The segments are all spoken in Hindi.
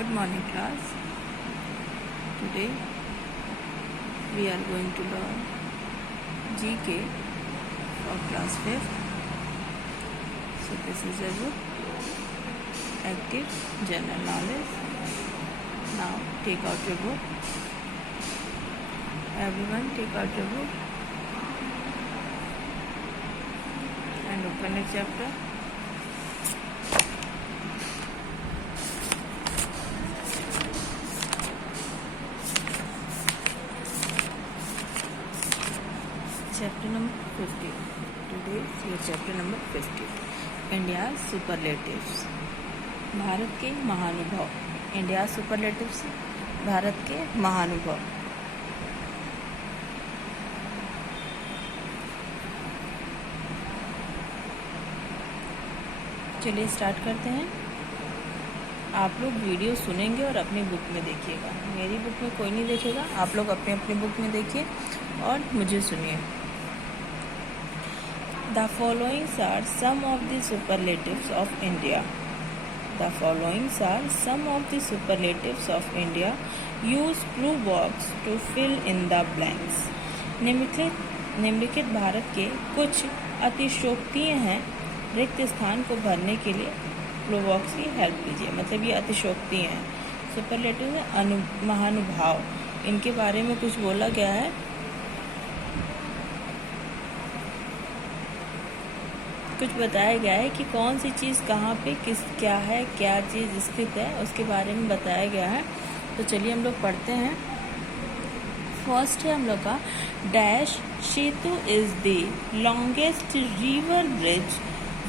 Good morning, class. Today we are going to learn GK for class 5th. So this is a book, Active General Knowledge. Now take out your book. Everyone take out your book and open a chapter. Chapter number 50. Today is your chapter number 50. India's superlatives. Bharat के महानुभव. India superlatives. भारत के महानुभव. चलिए स्टार्ट करते हैं. आप लोग वीडियो सुनेंगे और अपनी बुक में देखिएगा. मेरी बुक में कोई नहीं देखेगा. आप लोग अपनी अपनी बुक में देखिए और मुझे सुनिए. The following are some of the superlatives of India. The following are some of the superlatives of India. Use blue box to fill in the blanks. निम्नलिखित भारत के कुछ अतिशयोक्तियाँ हैं. रिक्त स्थान को भरने के लिए ब्लू बॉक्स की हेल्प लीजिए. मतलब ये अतिशयोक्तियाँ हैं. सुपरलेटिव है महानुभाव. इनके बारे में कुछ बोला गया है. कुछ बताया गया है कि कौन सी चीज़ कहाँ पे क्या है, क्या चीज़ स्थित है, उसके बारे में बताया गया है. तो चलिए हम लोग पढ़ते हैं. फर्स्ट है हम लोग का dash Setu is the longest river bridge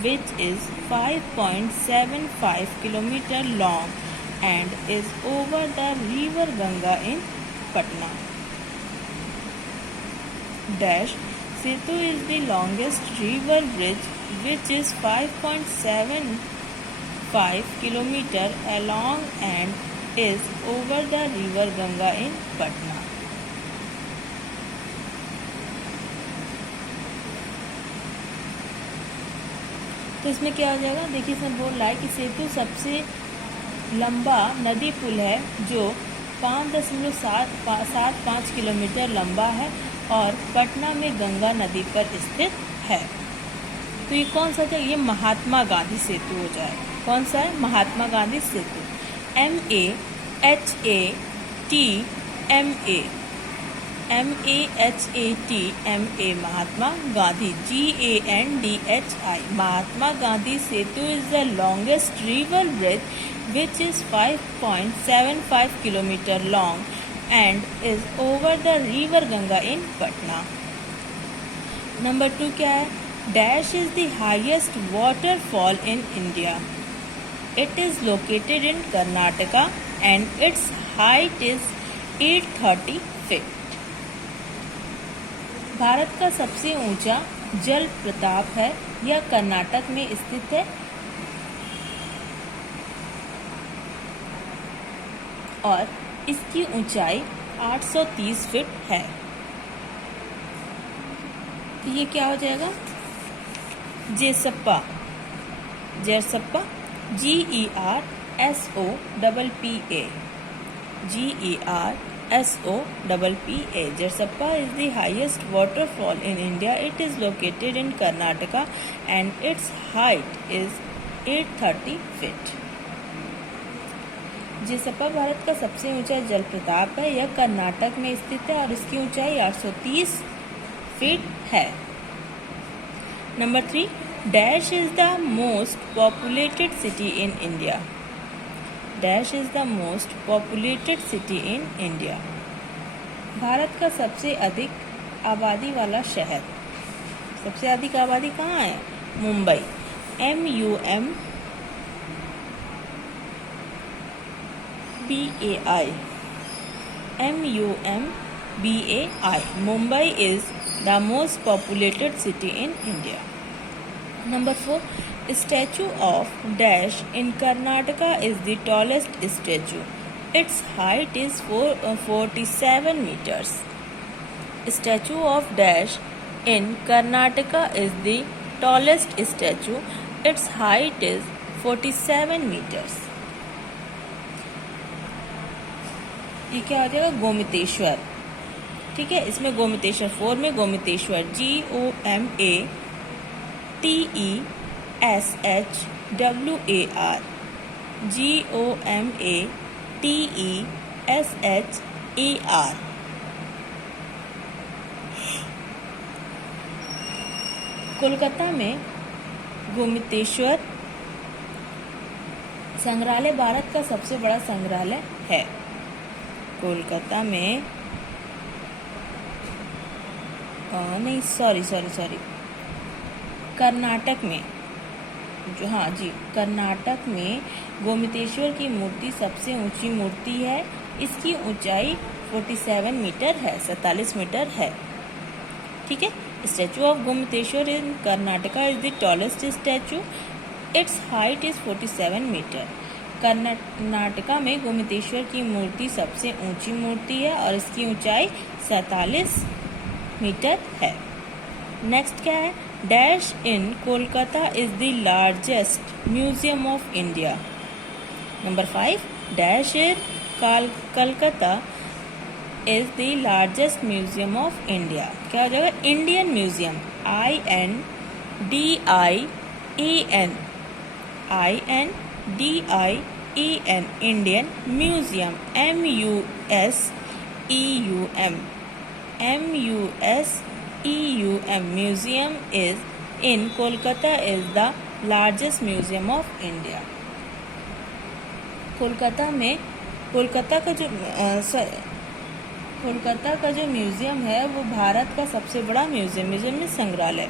which is 5.75 kilometre long and is over the river Ganga in Patna. Dash Setu is the longest river bridge which is 5.75 kilometer along and is over the river Ganga in Patna. तो इसमें क्या हो जाएगा. देखिए इसमें बोल रहा है कि सेतु सबसे लंबा नदी पुल है जो 5.75 किलोमीटर लंबा है और पटना में गंगा नदी पर स्थित है. तो ये कौन सा है. ये महात्मा गांधी सेतु हो जाए. कौन सा है. महात्मा गांधी सेतु. MAHATMA Mahatma Gandhi. GANDHI Mahatma Gandhi Setu is the longest river bridge which is 5.75 kilometre long and is over the river Ganga in Patna. Number 2 क्या है. Dash is the highest waterfall in India. It is located in Karnataka and its height is 830 feet. Bharat का सबसे ऊंचा जल प्रताप है. यह कर्नाटक में स्थित है और इसकी ऊंचाई 830 फीट है. तो ये क्या हो जाएगा. जेसप्पा. जेरसप्पा. GERSOPPA. GERSOPPA. Jersappa is the highest waterfall in India. It is located in Karnataka and its height is 830 feet. जेसप्पा Bharat का सबसे ऊंचा जलप्रपात है. यह कर्नाटक में स्थित है और इसकी ऊंचाई 830 फीट है. Number 3. Dash is the most populated city in India. Dash is the most populated city in India. Bharat का सबसे अधिक आबादी वाला शहर. सबसे अधिक आबादी कहाँ है. Mumbai. MUMBAI. Mumbai is the most populated city in India. Number 4. Statue of Dash in Karnataka is the tallest statue. Its height is 47 meters. Statue of Dash in Karnataka is the tallest statue. Its height is 47 meters. ये क्या हो जाएगा, गोमतेश्वर। ठीक है, इसमें गोमतेश्वर 4 में गोमतेश्वर GOMATESHWAR, GOMATESHAR। कोलकाता में गोमतेश्वर संग्रहालय भारत का सबसे बड़ा संग्रहालय है। कोलकाता में कर्नाटक में कर्नाटक में गोमतेश्वर की मूर्ति सबसे ऊंची मूर्ति है। इसकी ऊंचाई 47 मीटर है, 47 मीटर है। ठीक है, statue of Gomateshwara in Karnataka is the tallest statue. Its height is 47 metre. Karnataka में गोमतेश्वर की मूर्ति सबसे ऊंची मूर्ति है और इसकी ऊंचाई 47 मीटर है। नेक्स्ट क्या है, dash in Kolkata is the largest museum of India. Number 5, dash in Calcutta is the largest museum of India. क्या हो जाएगा, Indian museum, INDIAN, Indian museum, MUSEUM, museum is in Kolkata is the largest museum of India. Kolkata का जो म्यूजियम है वो भारत का सबसे बड़ा म्यूजियम में संग्रहालय,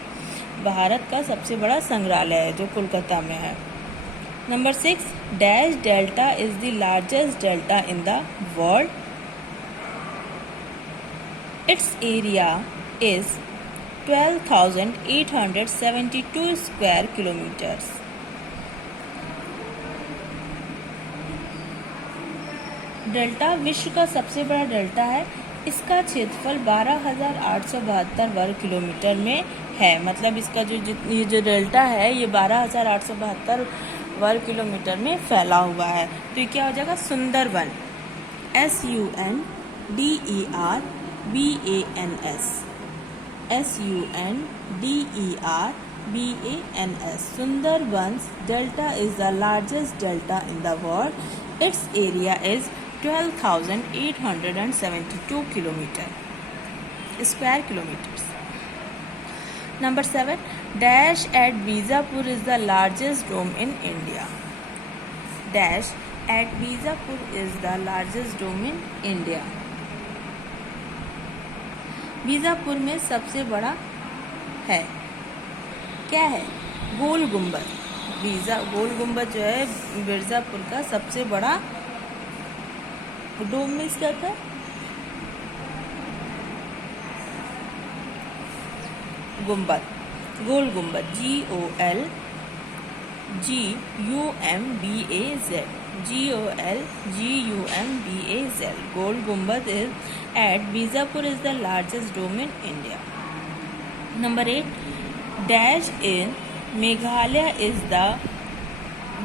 भारत का सबसे बड़ा संग्रहालय है जो कोलकाता में है। Number 6, dash delta is the largest delta in the world. It's area is 12,872 square kilometres. Delta विश्व का सबसे बड़ा डेल्टा है। इसका क्षेत्रफल 12,872 वर्ग किलोमीटर में है। मतलब इसका ये जो डेल्टा है ये 12,872 वर्ग किलोमीटर में फैला हुआ है। तो ये क्या हो जाएगा, Sundarban, SUNDERBANS, Sundarbans Delta is the largest delta in the world. Its area is 12,872 square kilometers. Number 7, dash at Bijapur is the largest dome in India. Dash at Bijapur is the largest dome in India. Bijapur में सबसे बड़ा है, क्या है, गोल गुंबद। गोल गुंबद जो है बीजापुर का सबसे बड़ा डोम में क्या था, गुंबद, गोल गुंबद, GOLGUMBAZ, गोल गुंबद is at Bijapur is the largest dome in India. Number 8, dash in Meghalaya is the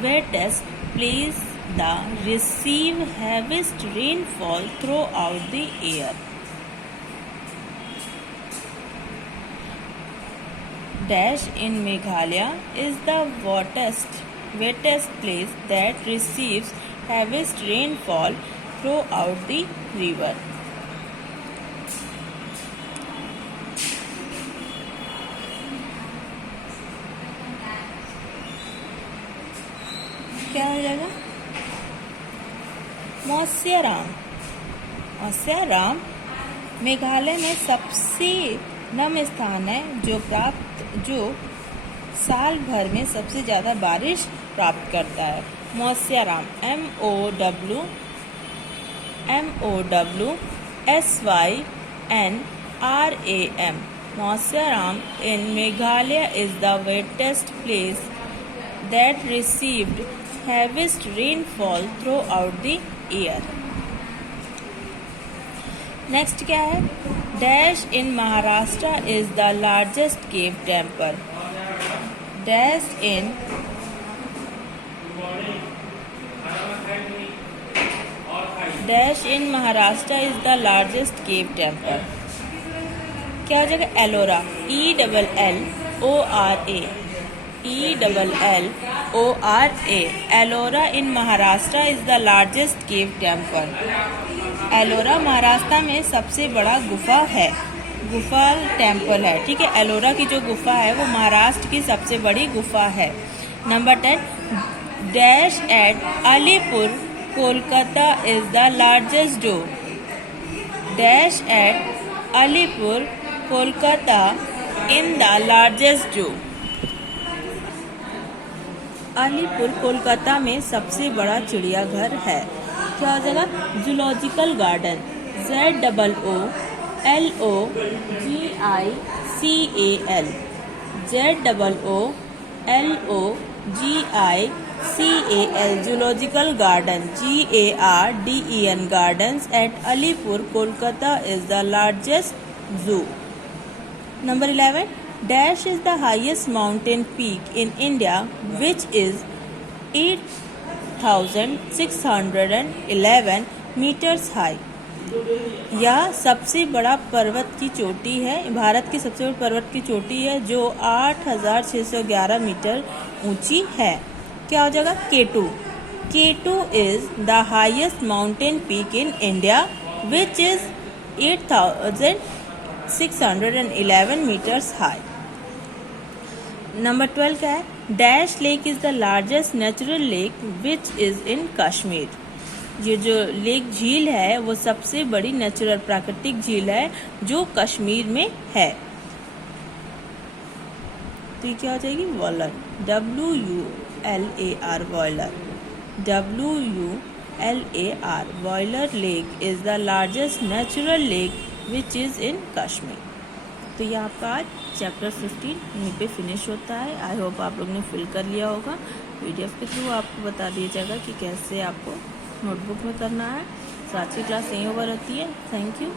wettest place that receive heaviest rainfall throughout the year. Dash in Meghalaya is the wettest place that receives heaviest rainfall throughout the river. क्या हो जाएगा, मौस्याराम मेघालय में सबसे नम स्थान है जो साल भर में सबसे ज़्यादा बारिश प्राप्त करता है। मौस्याराम, MOWSYNRAM, मौस्याराम in Meghalaya is the wettest place that received heaviest rainfall throughout the year. Next क्या है, dash in Maharashtra is the largest cave temple. Dash in dash in Maharashtra is the largest cave temple. क्या हो जाएगा? Ellora, ELLORA, ELLORA। Ellora in Maharashtra is the largest cave temple. Ellora Maharashtra में सबसे बड़ा गुफा टेम्पल है। ठीक है, एलोरा की जो गुफा है वो महाराष्ट्र की सबसे बड़ी गुफा है। Number 10, dash at Alipur Kolkata is the largest zoo. Dash at Alipur Kolkata in the largest zoo. Alipur Kolkata में सबसे बड़ा चिड़ियाघर है। क्या हो जाएगा? Zoological garden, ZOOLOGICAL, ZOOLOGICAL, zoological garden, GARDEN gardens at Alipur, Kolkata is the largest zoo. Number 11, Dash is the highest mountain peak in India, which is 8,611 meters high. यह सबसे बड़ा पर्वत की चोटी है, भारत की सबसे बड़ी पर्वत की चोटी है जो 8,611 मीटर ऊंची है। क्या हो जाएगा? K2 is the highest mountain peak in India, which is 8,611 meters high. Number 12 क्या है? Dash lake is the largest natural lake which is in Kashmir. ये जो लेक झील है वो सबसे बड़ी नेचुरल प्राकृतिक झील है जो कश्मीर में है। तो ये क्या हो जाएगी? Waller, WULAR, Waller, WULAR, Waller lake is the largest natural lake which is in Kashmir. तो ये आपका आज चैप्टर 15 यहीं पे फिनिश होता है। आई होप आप लोग ने फिल कर लिया होगा। PDF के थ्रू आपको बता दिया जाएगा कि कैसे आपको नोटबुक में करना है। तो आज की क्लास यहीं ओवर होती है। Thank you.